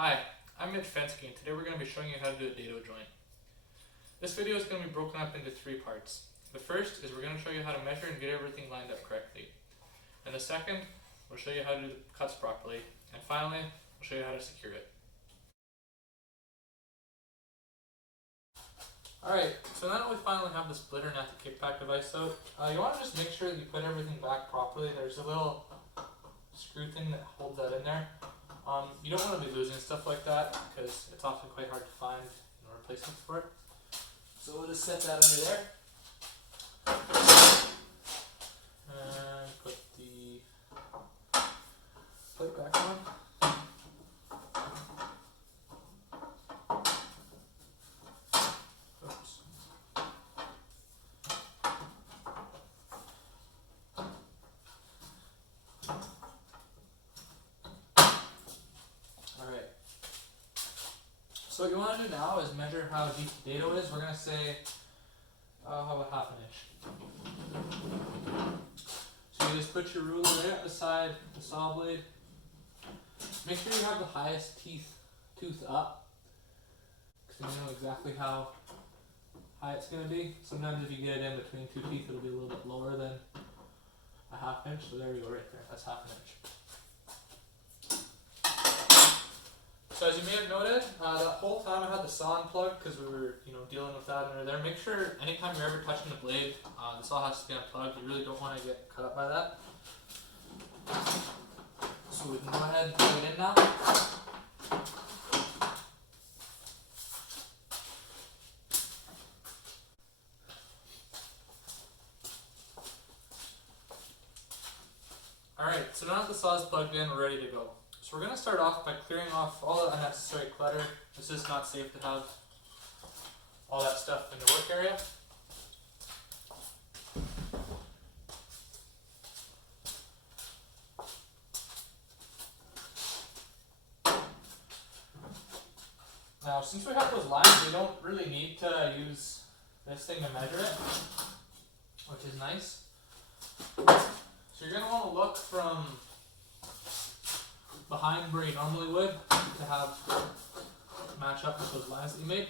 Hi, I'm Mitch Fensky, and today we're going to be showing you how to do a dado joint. This video is going to be broken up into three parts. The first is we're going to show you how to measure and get everything lined up correctly. And the second, we'll show you how to do the cuts properly. And finally, we'll show you how to secure it. Alright, so now that we finally have the splitter and anti-kickback device out, you want to just make sure that you put everything back properly. There's a little screw thing that holds that in there. You don't want to be losing stuff like that because it's often quite hard to find a replacement for it. So we'll just set that under there. And put the plate back on. Oops. Alright. So what you want to do now is measure how deep the dado is. We're going to say, how about half an inch. So you just put your ruler right up beside the saw blade. Make sure you have the highest tooth up, because you know exactly how high it's going to be. Sometimes if you get it in between two teeth, it'll be a little bit lower than a half inch. So there we go, right there. That's half an inch. So as you may have noted, that whole time I had the saw unplugged because we were, dealing with that under there. Make sure anytime you're ever touching the blade, the saw has to be unplugged. You really don't want to get cut up by that. So we can go ahead and plug it in now. Alright, so now that the saw is plugged in, we're ready to go. So we're going to start off by clearing off all the unnecessary clutter. It's just not safe to have all that stuff in the work area. Now, since we have those lines, we don't really need to use this thing to measure it, which is nice. So you're going to want to look from behind where you normally would to have match up with those lines that you made.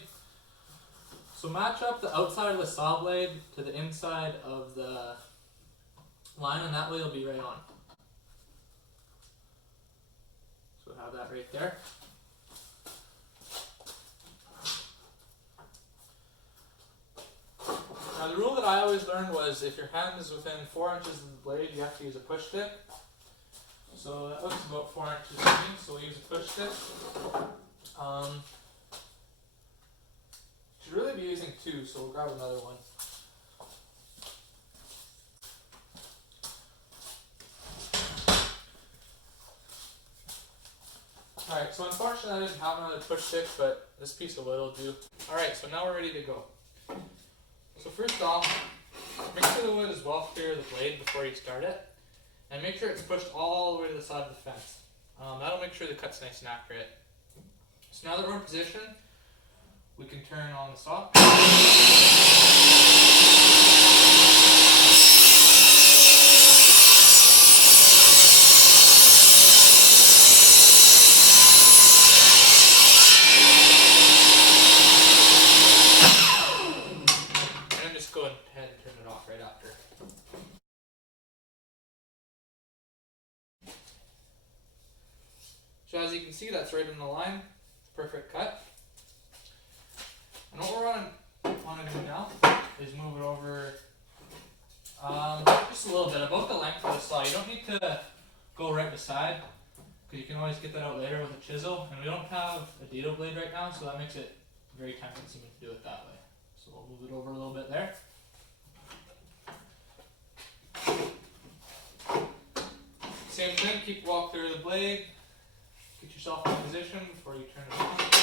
So match up the outside of the saw blade to the inside of the line, and that way it'll be right on. So have that right there. Now the rule that I always learned was if your hand is within 4 inches of the blade, you have to use a push stick. So that looks about 4 inches to me, so we'll use a push stick. Should really be using 2, so we'll grab another one. Alright, so unfortunately I didn't have another push stick, but this piece of wood will do. Alright, so now we're ready to go. So first off, make sure the wood is well clear of the blade before you start it. And make sure it's pushed all the way to the side of the fence. That'll make sure the cut's nice and accurate. So now that we're in position, we can turn on the saw. And then just go ahead and turn it off right after. So as you can see, that's right in the line. Perfect cut. And what we're want to do now is move it over just a little bit, about the length of the saw. You don't need to go right beside, because you can always get that out later with a chisel. And we don't have a dado blade right now, so that makes it very time consuming to do it that way. So we'll move it over a little bit there. Same thing, keep well clear of the blade. Get yourself in position before you turn it on.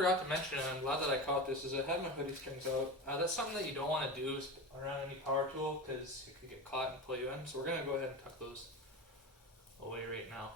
forgot to mention, and I'm glad that I caught this is I had my hoodie strings out. That's something that you don't want to do around any power tool because it could get caught and pull you in. So we're going to go ahead and tuck those away right now.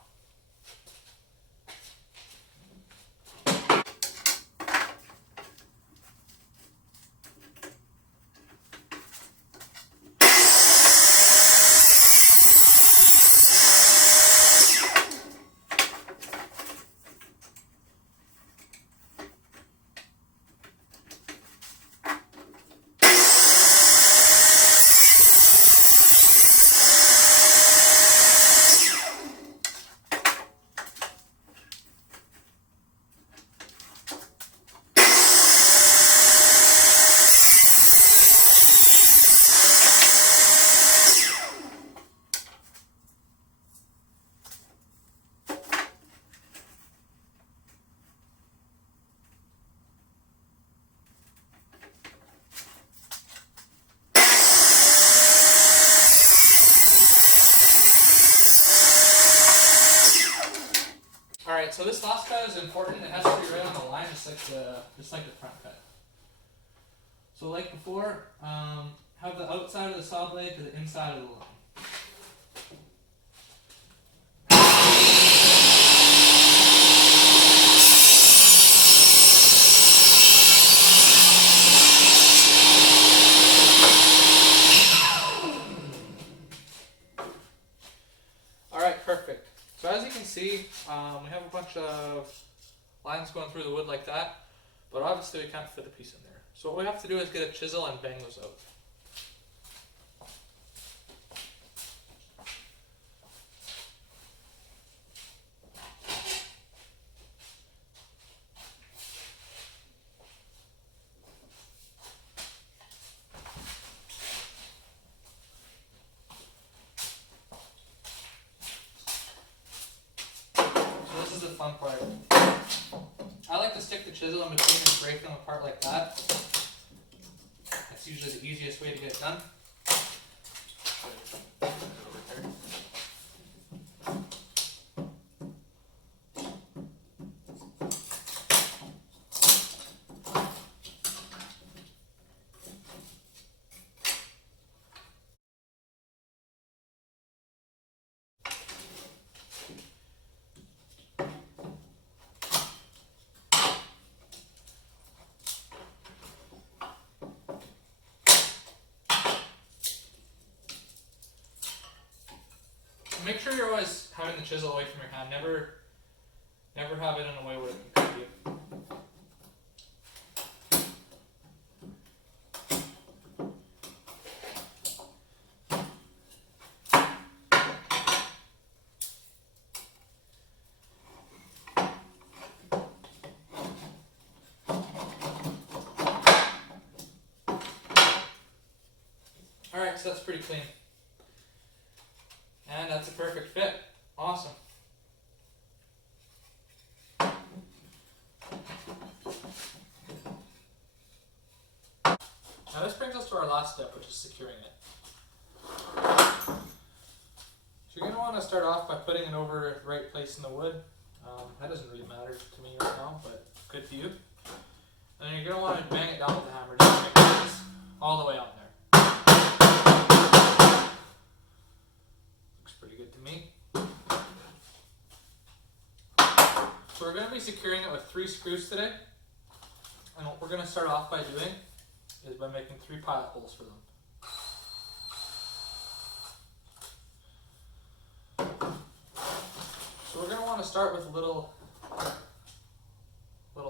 Alright, so this last cut is important. It has to be right on the line, just like the front cut. So like before, have the outside of the saw blade to the inside of the line. Alright, perfect. So as you can see, we have a bunch of lines going through the wood like that, but obviously we can't fit a piece in there. So what we have to do is get a chisel and bang those out. Fun part. I like to stick the chisel in between and break them apart like that. That's usually the easiest way to get it done. Make sure you're always having the chisel away from your hand. Never have it in a way where it can cut you. Alright, so that's pretty clean. And that's a perfect fit. Awesome. Now this brings us to our last step, which is securing it. So you're going to want to start off by putting it over the right place in the wood. That doesn't really matter to me right now, but good to you. And then you're going to want to bang it down with the hammer just to make sure it's all the way on there. Pretty good to me. So we're going to be securing it with 3 screws today, and what we're going to start off by doing is by making 3 pilot holes for them. So we're going to want to start with a little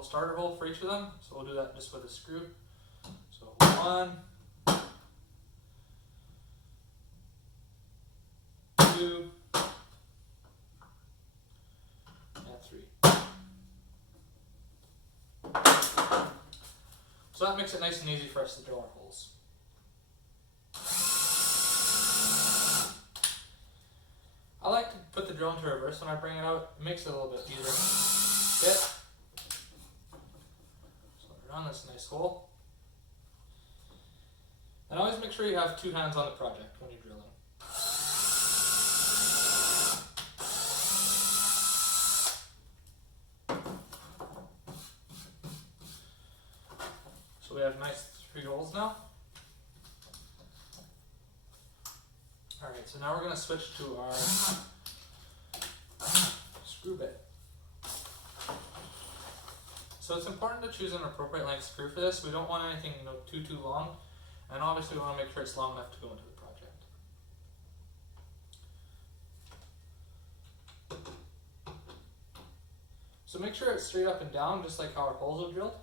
starter hole for each of them, so we'll do that just with a screw. So 1, 2, and 3. So that makes it nice and easy for us to drill our holes. I like to put the drill into reverse when I bring it out. It makes it a little bit easier to fit. So around this nice hole. And always make sure you have 2 hands on the project when you're drilling. So we have nice 3 holes now. Alright, so now we're going to switch to our screw bit. So it's important to choose an appropriate length screw for this. We don't want anything too long, and obviously we want to make sure it's long enough to go into the project. So make sure it's straight up and down, just like how our holes are drilled.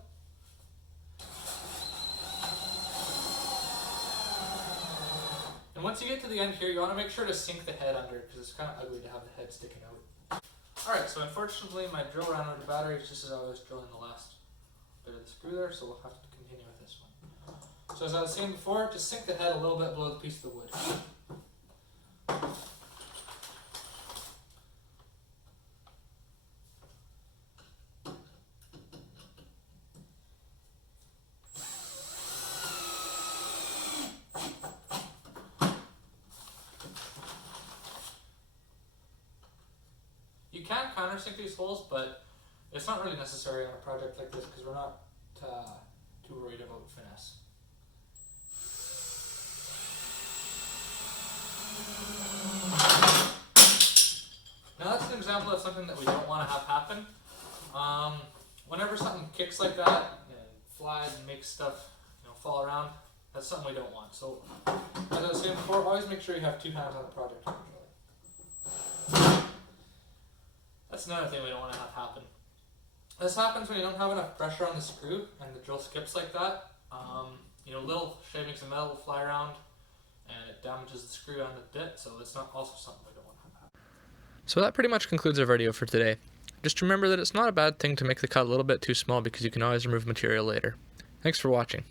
And once you get to the end here, you want to make sure to sink the head under, because it's kind of ugly to have the head sticking out. Alright, so unfortunately my drill ran out of batteries just as I was drilling the last bit of the screw there, so we'll have to continue with this one. So as I was saying before, just sink the head a little bit below the piece of the wood. You can countersink these holes, but it's not really necessary on a project like this because we're not too worried about finesse. Now that's an example of something that we don't want to have happen. Whenever something kicks like that and flies and makes stuff fall around, that's something we don't want. So as I was saying before, always make sure you have 2 hands on the project when you're drilling. That's another thing we don't want to have happen. This happens when you don't have enough pressure on the screw and the drill skips like that. Little shavings of metal will fly around and it damages the screw and the bit, so it's not also something we don't want to have happen. So that pretty much concludes our video for today. Just remember that it's not a bad thing to make the cut a little bit too small because you can always remove material later. Thanks for watching.